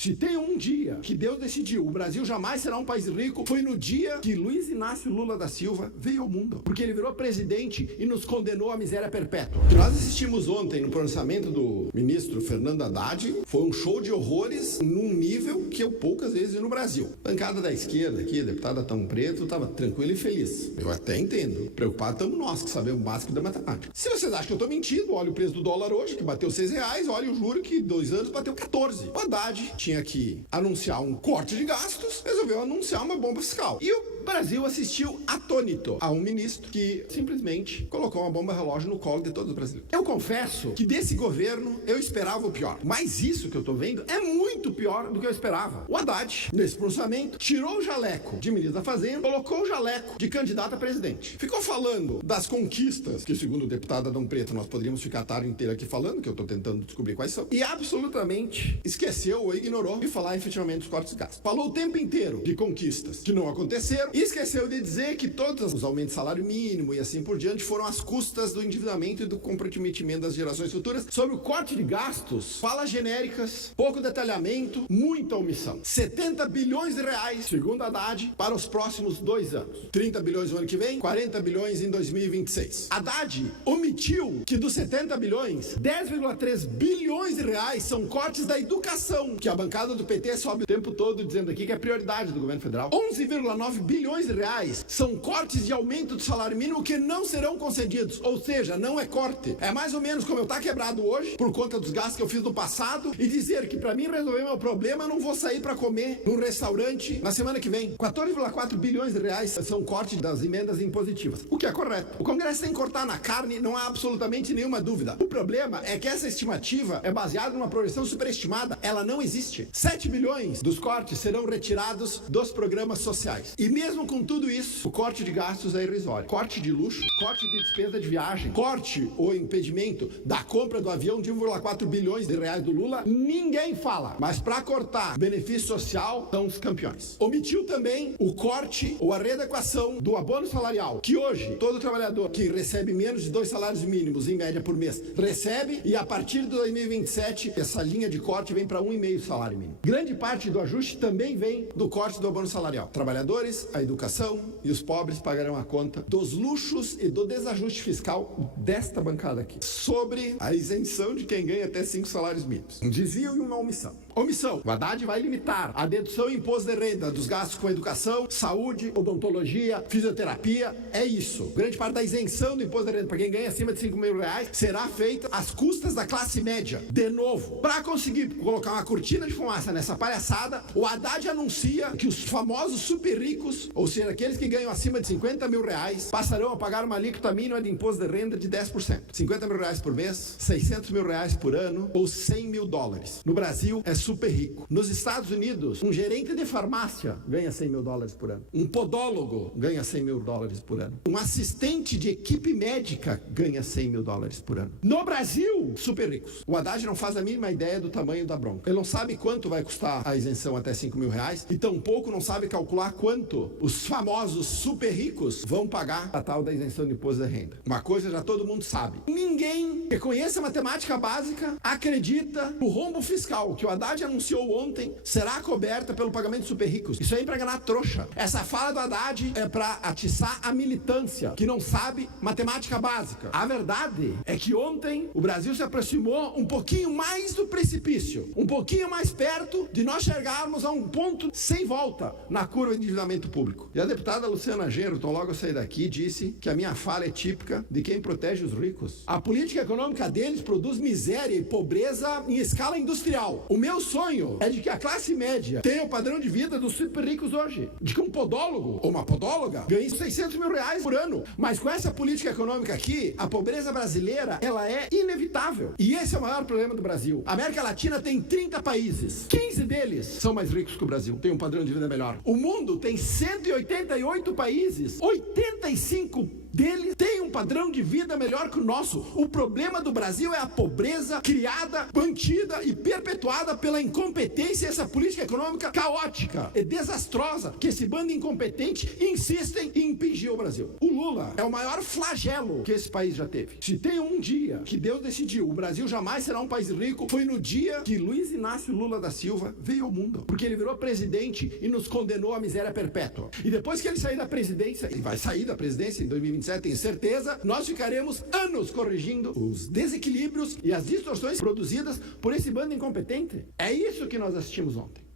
Se tem um dia que Deus decidiu o Brasil jamais será um país rico, foi no dia que Luiz Inácio Lula da Silva veio ao mundo. Porque ele virou presidente e nos condenou à miséria perpétua. O que nós assistimos ontem no pronunciamento do ministro Fernando Haddad foi um show de horrores num nível que eu poucas vezes vi no Brasil. A bancada da esquerda aqui, a deputada Tão Preto, estava tranquila e feliz. Eu até entendo. Preocupado estamos nós, que sabemos o básico da matemática. Se vocês acham que eu estou mentindo, olha o preço do dólar hoje, que bateu R$6, olha o juro que 2 anos bateu 14. O Haddad tinha que anunciar um corte de gastos, resolveu anunciar uma bomba fiscal. E o Brasil assistiu atônito a um ministro que simplesmente colocou uma bomba relógio no colo de todos os brasileiros. Eu confesso que desse governo eu esperava o pior, mas isso que eu tô vendo é muito pior do que eu esperava. O Haddad, nesse pronunciamento, tirou o jaleco de ministro da Fazenda, colocou o jaleco de candidato a presidente. Ficou falando das conquistas, que segundo o deputado Adão Preto nós poderíamos ficar a tarde inteira aqui falando, que eu tô tentando descobrir quais são, e absolutamente esqueceu ou ignorou de falar efetivamente dos cortes de gastos. Falou o tempo inteiro de conquistas que não aconteceram e esqueceu de dizer que todos os aumentos de salário mínimo e assim por diante foram às custas do endividamento e do comprometimento das gerações futuras. Sobre o corte de gastos, falas genéricas, pouco detalhamento, muita omissão. 70 bilhões de reais, segundo Haddad, para os próximos 2 anos. 30 bilhões no ano que vem, 40 bilhões em 2026. Haddad omitiu que dos 70 bilhões, 10,3 bilhões de reais são cortes da educação, que a bancada do PT sobe o tempo todo dizendo aqui que é prioridade do governo federal. 11,9 bilhões de reais são cortes de aumento do salário mínimo que não serão concedidos, ou seja, não é corte. É mais ou menos como eu estar quebrado hoje por conta dos gastos que eu fiz no passado e dizer que para mim resolver meu problema eu não vou sair para comer num restaurante na semana que vem. 14,4 bilhões de reais são cortes das emendas impositivas, o que é correto. O Congresso tem que cortar na carne, não há absolutamente nenhuma dúvida. O problema é que essa estimativa é baseada numa projeção superestimada, ela não existe. 7 bilhões dos cortes serão retirados dos programas sociais. E mesmo com tudo isso, o corte de gastos é irrisório. Corte de luxo, corte de despesa de viagem, corte ou impedimento da compra do avião de 1,4 bilhões de reais do Lula, ninguém fala. Mas para cortar benefício social, são os campeões. Omitiu também o corte ou a readequação do abono salarial, que hoje todo trabalhador que recebe menos de 2 salários mínimos em média por mês recebe, e a partir de 2027 essa linha de corte vem para 1,5 salário mínimo. Grande parte do ajuste também vem do corte do abono salarial. Trabalhadores, a educação e os pobres pagarão a conta dos luxos e do desajuste fiscal desta bancada aqui, sobre a isenção de quem ganha até 5 salários mínimos. Um desvio e uma omissão. Omissão. O Haddad vai limitar a dedução e imposto de renda dos gastos com educação, saúde, odontologia, fisioterapia. É isso. Grande parte da isenção do imposto de renda para quem ganha acima de 5 mil reais será feita às custas da classe média. De novo, para conseguir colocar uma cortina de fumaça nessa palhaçada, o Haddad anuncia que os famosos super ricos, ou seja, aqueles que ganham acima de 50 mil reais, passarão a pagar uma alíquota mínima de imposto de renda de 10%. 50 mil reais por mês, 600 mil reais por ano ou 100 mil dólares. No Brasil, é super rico. Nos Estados Unidos, um gerente de farmácia ganha 100 mil dólares por ano. Um podólogo ganha 100 mil dólares por ano. Um assistente de equipe médica ganha 100 mil dólares por ano. No Brasil, super ricos. O Haddad não faz a mínima ideia do tamanho da bronca. Ele não sabe quanto vai custar a isenção até 5 mil reais e tampouco não sabe calcular quanto os famosos super ricos vão pagar a tal da isenção de imposto de renda. Uma coisa já todo mundo sabe. Ninguém que conheça matemática básica acredita no rombo fiscal que o Haddad anunciou ontem será coberta pelo pagamento de super ricos. Isso aí é pra enganar trouxa. Essa fala do Haddad é pra atiçar a militância que não sabe matemática básica. A verdade é que ontem o Brasil se aproximou um pouquinho mais do precipício, um pouquinho mais perto de nós chegarmos a um ponto sem volta na curva de endividamento público. E a deputada Luciana Genro, tão logo eu saí daqui, disse que a minha fala é típica de quem protege os ricos. A política econômica deles produz miséria e pobreza em escala industrial. O meu sonho é de que a classe média tenha o padrão de vida dos super ricos hoje. De que um podólogo ou uma podóloga ganhe 600 mil reais por ano. Mas com essa política econômica aqui, a pobreza brasileira, ela é inevitável. E esse é o maior problema do Brasil. A América Latina tem 30 países. 15 deles são mais ricos que o Brasil. Tem um padrão de vida melhor. O mundo tem 188 países. 85 deles têm um padrão de vida melhor que o nosso. O problema do Brasil é a pobreza criada, mantida e perpetuada pela incompetência e essa política econômica caótica e desastrosa que esse bando incompetente insistem em impingir ao Brasil. O Lula é o maior flagelo que esse país já teve. Se tem um dia que Deus decidiu o Brasil jamais será um país rico, foi no dia que Luiz Inácio Lula da Silva veio ao mundo. Porque ele virou presidente e nos condenou à miséria perpétua. E depois que ele sair da presidência, e vai sair da presidência em 2027, tenho certeza, nós ficaremos anos corrigindo os desequilíbrios e as distorções produzidas por esse bando incompetente. É isso que nós assistimos ontem.